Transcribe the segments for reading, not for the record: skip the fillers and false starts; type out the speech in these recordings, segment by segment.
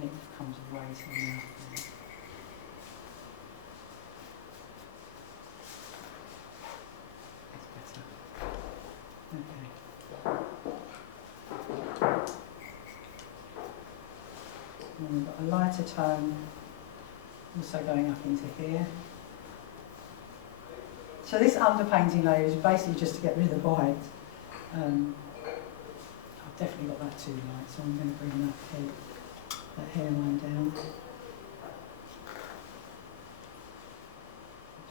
and it comes away somehow. That's better. Okay. And we've got a lighter tone also going up into here. So this underpainting layer is basically just to get rid of the white. I've definitely got that too light, so I'm going to bring that hairline down. That's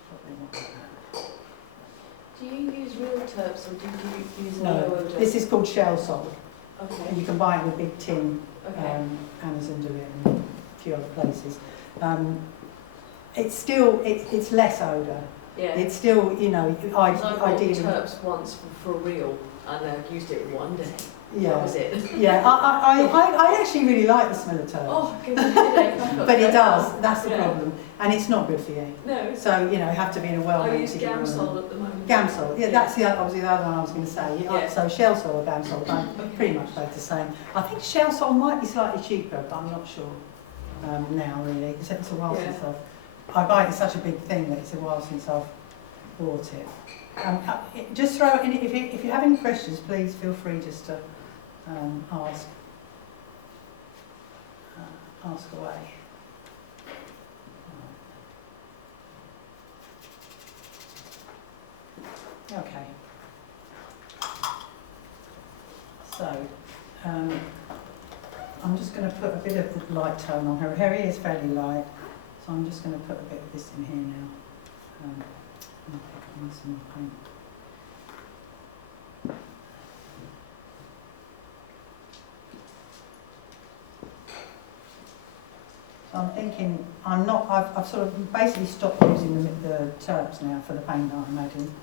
probably not like that. Do you use real terps or do you use No, this is called shell salt. Okay. And you can buy it in a big tin. Okay. Amazon do it and a few other places. It's still, it's less odour. Yeah. It's still, you know, I bought ideally. terps once for real, and I used it one day. Yeah. That was it. Yeah, I actually really like the smell of turp. Oh, give me a headache. But it does, that's the Yeah. problem. And it's not good for you. No. So, you know, you have to be in a I well-maintained use Gamsol at the moment. Gamsol, yeah, that's obviously the other one I was going to say. Yeah. So shell salt or Gamsol, pretty much both the same. I think shell salt might be slightly cheaper, but I'm not sure now really. It's a while since I buy it in such a big thing that it's a while since I've bought it. Just throw it in. If you have any questions, please feel free just to ask away. Okay. So, I'm just going to put a bit of the light tone on her. Her ear is fairly light, so I'm just going to put a bit of this in here now. I'll pick up some more paint. So I'm thinking, I've sort of basically stopped using the terps now for the paint that I'm adding.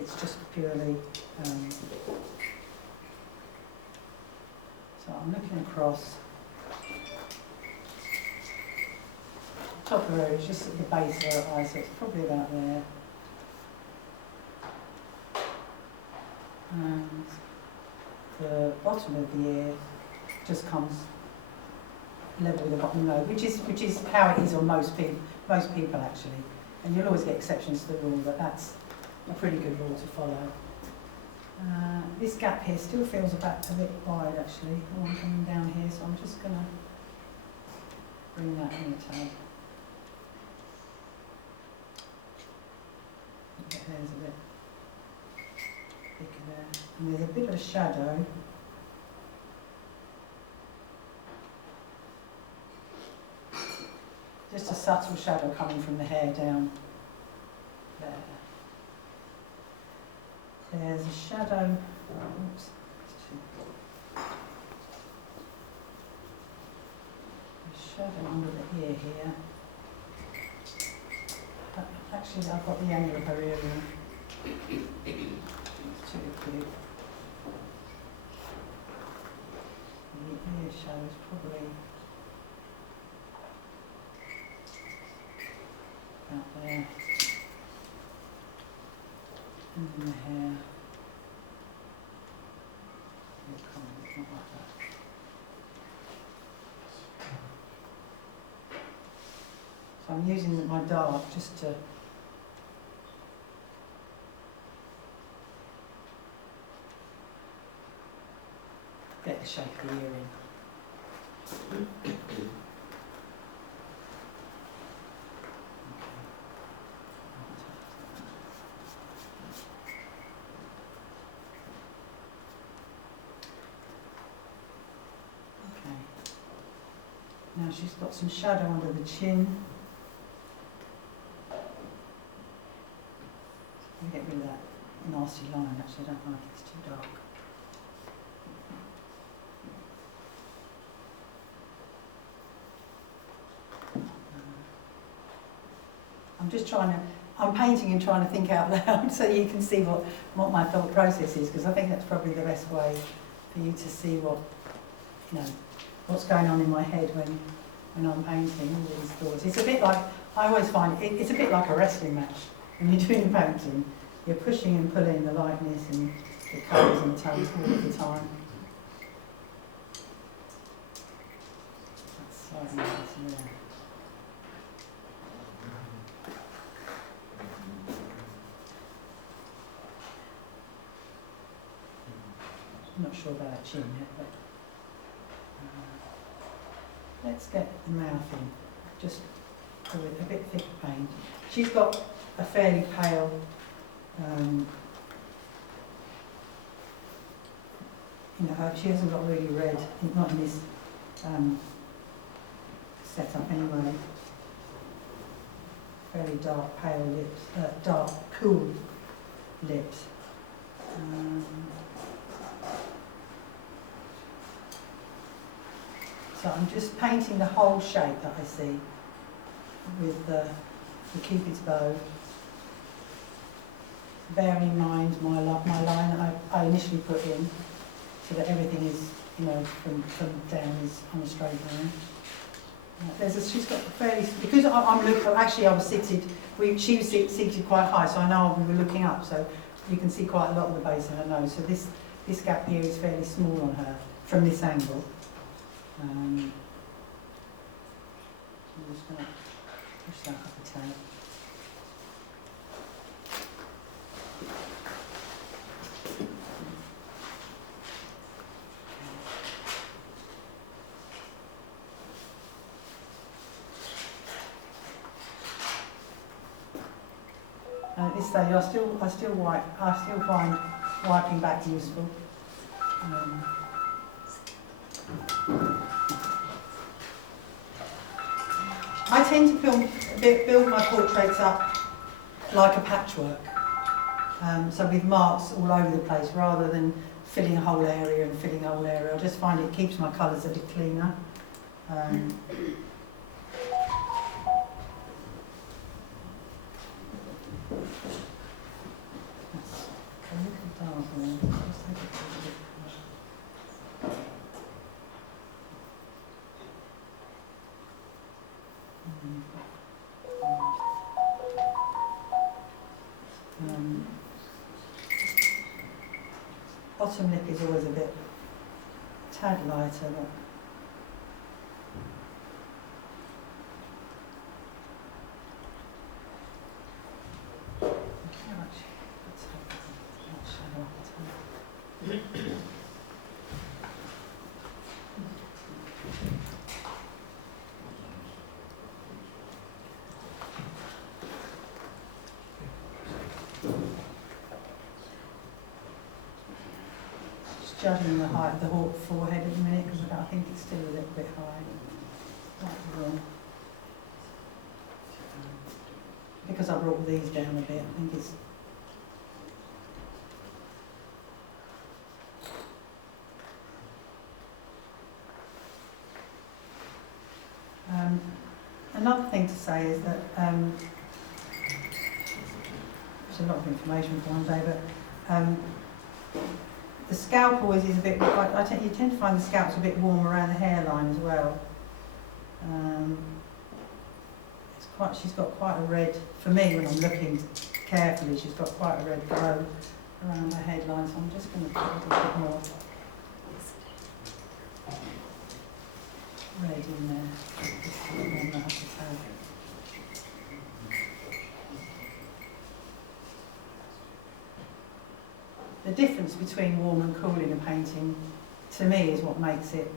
It's just purely, so I'm looking across. Top of her is just at the base of her eye, so it's probably about there. And the bottom of the ear just comes level with the bottom lobe, which is how it is on most people actually. And you'll always get exceptions to the rule, but that's a pretty good rule to follow. This gap here still feels a bit wide actually. Oh, I'm coming down here, so I'm just going to bring that in a tad. The hair's a bit thicker there. And there's a bit of a shadow. Just a subtle shadow coming from the hair down there. There's a shadow. Oops. A shadow under the ear here. Actually, I've got the angle of her ear in. It's too cute. The ear shadow is probably out there. And then the hair. It's not like that. So I'm using my dark just to get the shape of the ear in. Now she's got some shadow under the chin. I'm going to get rid of that nasty line, actually, I don't like it, it's too dark. I'm just I'm painting and trying to think out loud so you can see what my thought process is, because I think that's probably the best way for you to see what's going on in my head when I'm painting all these thoughts. It's a bit like, I always find, it's a bit like a wrestling match. When you're doing painting, you're pushing and pulling the lightness and the colours and the tones all of the time. That's slightly lighter there. I'm not sure about that chin yet, but let's get the mouth in. Just with a bit thicker paint. She's got a fairly pale, she hasn't got really red, not in this setup anyway. Fairly dark, pale lips, dark, cool lips. So I'm just painting the whole shape that I see with the Cupid's bow. Bearing in mind my line that I initially put in, so that everything is, from down is on a straight line. She's got a fairly, because I'm looking, actually I was seated, she was seated quite high, so I know we were looking up, so you can see quite a lot of the base of her nose. So this gap here is fairly small on her from this angle. I'm just going to push that up a tad. At this stage, I still find wiping back useful. I tend to build my portraits up like a patchwork, so with marks all over the place rather than filling a whole area and filling a whole area. I just find it keeps my colours a bit cleaner. That's a little dark there. Just take it a bit. Bottom lip is always a bit tad lighter, but let's have that shadow up the top. Judging the height of the forehead at the minute because I think it's still a little bit high. Might be wrong. Because I brought these down a bit, I think it's. Another thing to say is that there's a lot of information for one day, but the scalp always is a bit, you tend to find the scalp's a bit warm around the hairline as well. She's got quite a red, for me when I'm looking carefully, she's got quite a red glow around her headline, so I'm just going to put a little bit more red in there. Just to warm that up a tad. The difference between warm and cool in a painting, to me, is what makes it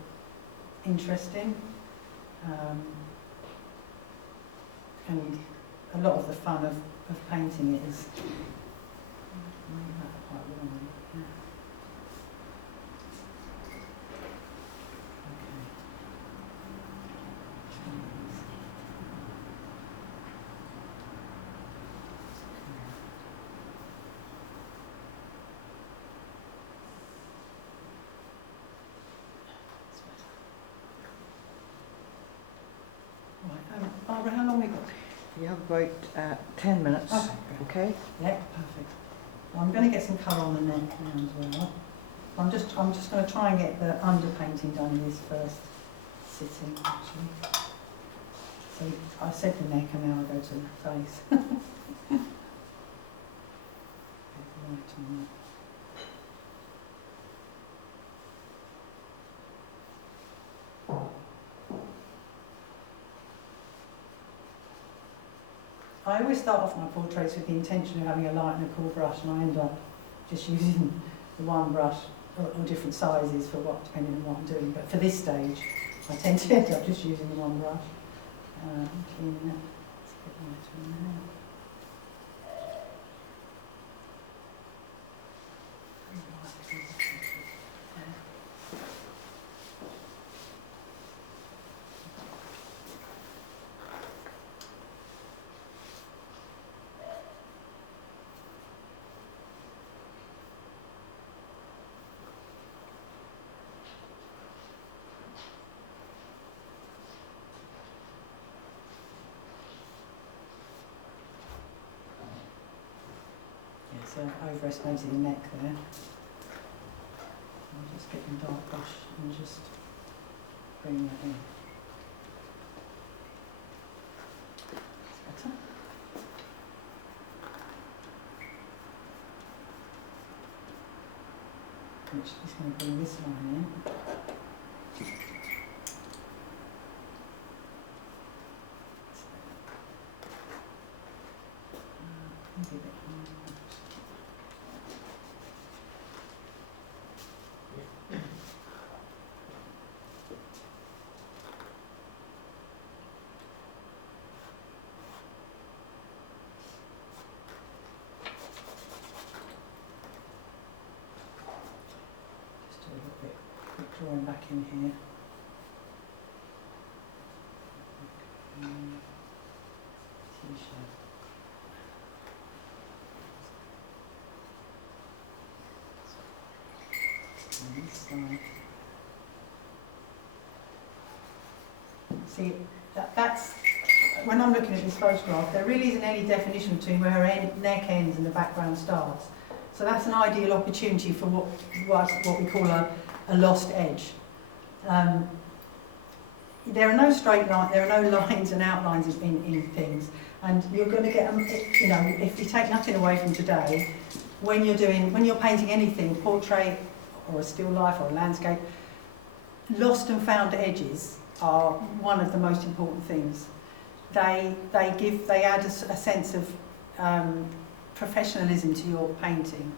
interesting. And a lot of the fun of painting it is quite warm. Yeah. Barbara, how long have we got? You have about 10 minutes. Okay. Yeah, perfect. Well, I'm going to get some colour on the neck now as well. I'm just going to try and get the underpainting done in this first sitting, actually. So I said the neck and now I go to the face. Get the light on that. I always start off my portraits with the intention of having a light and a cool brush, and I end up just using the one brush or different sizes for what, depending on what I'm doing. But for this stage, I tend to end up just using the one brush. Cleaning it. Let's get lighter in there. So I've overestimated the neck there. I'll just get the dark brush and just bring that in. That's better. Which is going to bring this line in. Maybe a bit more. Drawing back in here. T-shirt. And this side. See, that's when I'm looking at this photograph, there really isn't any definition between where her neck ends and the background starts. So that's an ideal opportunity for what we call a lost edge. There are no straight lines, there are no lines and outlines in things, and you're going to get, you know, if you take nothing away from today, when you're painting anything, portrait or a still life or a landscape, lost and found edges are one of the most important things. They add a sense of professionalism to your painting.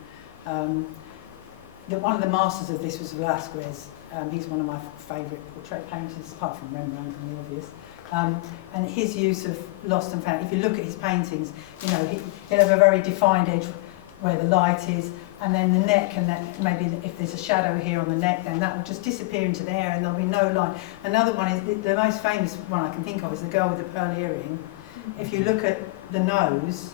One of the masters of this was Velasquez. He's one of my favourite portrait painters, apart from Rembrandt and the obvious. And his use of lost and found, if you look at his paintings, you know, he'll have a very defined edge where the light is, and then the neck, and that maybe if there's a shadow here on the neck, then that will just disappear into the air and there'll be no line. Another one is, the most famous one I can think of is the girl with the pearl earring. If you look at the nose,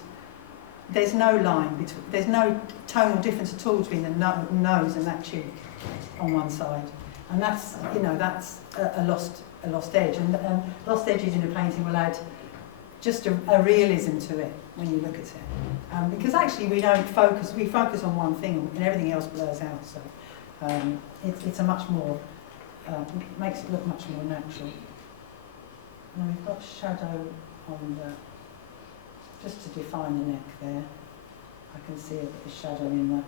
there's no line between, there's no tonal difference at all between the nose and that cheek on one side, and that's, you know, that's a lost edge, and lost edges in a painting will add just a realism to it when you look at it, because actually we focus on one thing and everything else blurs out. So it's a much more makes it look much more natural. And we've got shadow on the, just to define the neck there. I can see a bit of shadow in the,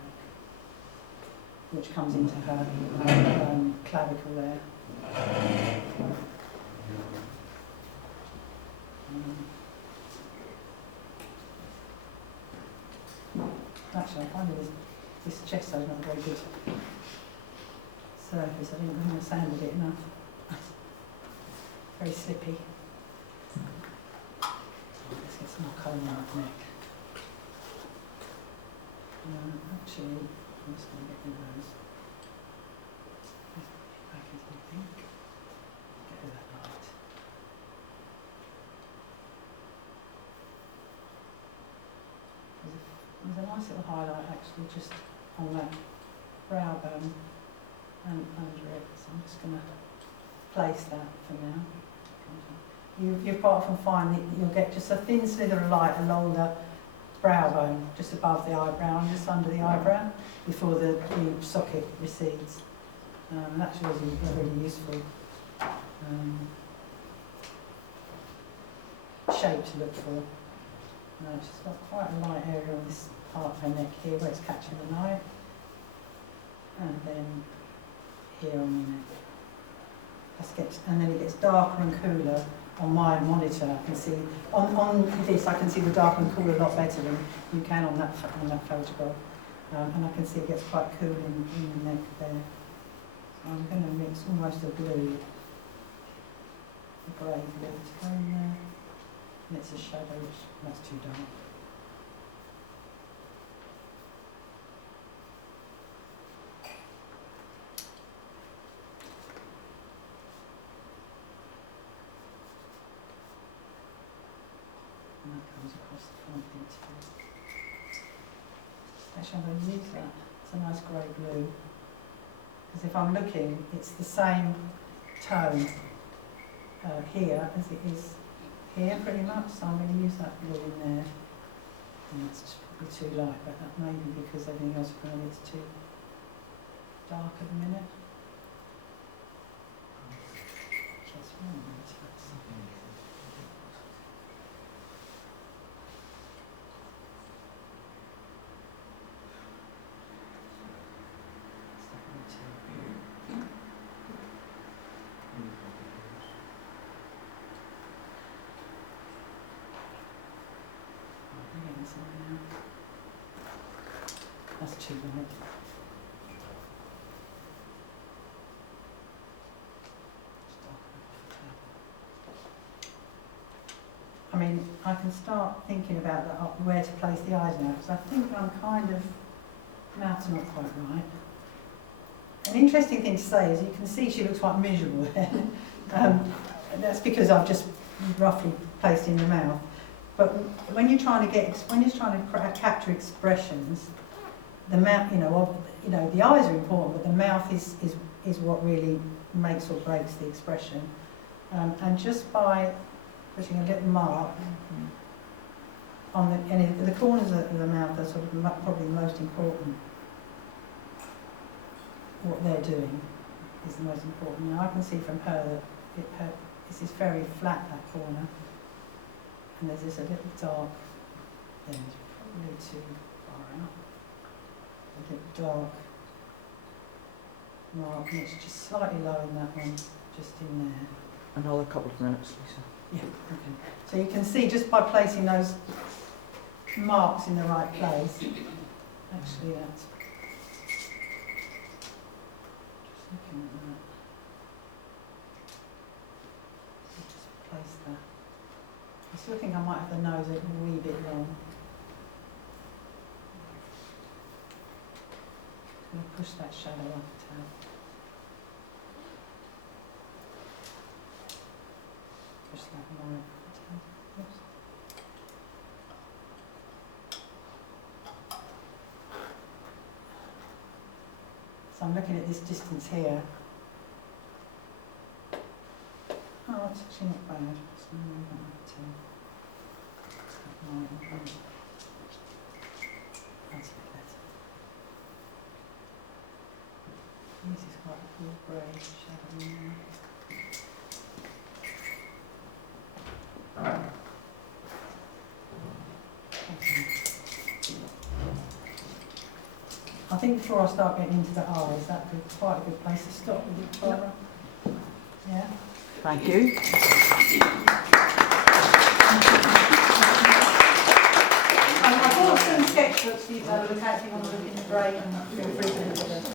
which comes into her clavicle there. Actually, I find this gesso is not very good surface. I didn't sanded it enough. Very slippy. Let's get some more colour on that neck. Actually, I'm just going to get rid of those. Back into the pink. Get rid of that light. There's a nice little highlight actually just on that brow bone and under it, so I'm just going to place that for now. You'll quite often find that you'll get just a thin slither of light along the brow bone, just above the eyebrow and just under the eyebrow before the socket recedes. That's really useful shape to look for. She's got quite a light area on this part of her neck here where it's catching the light, and then here on the neck. And then it gets darker and cooler on my monitor. I can see on this. I can see the dark and cool a lot better than you can on that photograph. And I can see it gets quite cool in the neck there. So I'm going to mix almost a blue, a grey blue tone there. And it's a shadow, which that's too dark. And that comes across the front here too. Actually, I'm going to use that. It's a nice grey blue. Because if I'm looking, it's the same tone here as it is here, pretty much. So I'm going to use that blue in there. And that's just probably too light, but that may be because everything else around it's too dark at the minute. Just one minute. That's too light. I mean, I can start thinking about where to place the eyes now, because I think I'm kind of, mouth's not quite right. An interesting thing to say is you can see she looks quite miserable there. That's because I've just roughly placed in the mouth. But when you're trying to capture expressions, the mouth, the eyes are important, but the mouth is what really makes or breaks the expression. And just by putting a little mark on the corners of the mouth are sort of probably the most important. What they're doing is the most important. Now I can see from her that this is very flat, that corner. And there's this a little dark there, it's probably too far out. A little dark mark, and it's just slightly low in that one, just in there. Another couple of minutes, Lisa. Yeah, okay. So you can see just by placing those marks in the right place, actually that's, just looking at that. So just place that. I still think I might have the nose a wee bit long. I'm going to push that shadow up a tad. Push that more up a tad. Oops. So I'm looking at this distance here. Oh, it's actually not bad. Just going to move that up to that line in front. That's a bit better. This is quite a cool grey shadow in there. Okay. I think before I start getting into the eyes, that would be quite a good place to stop with it, Barbara. Yeah? Thank you. I've got some sketchbooks for you to have a look at if you want to look in the brain and feel free to look at them.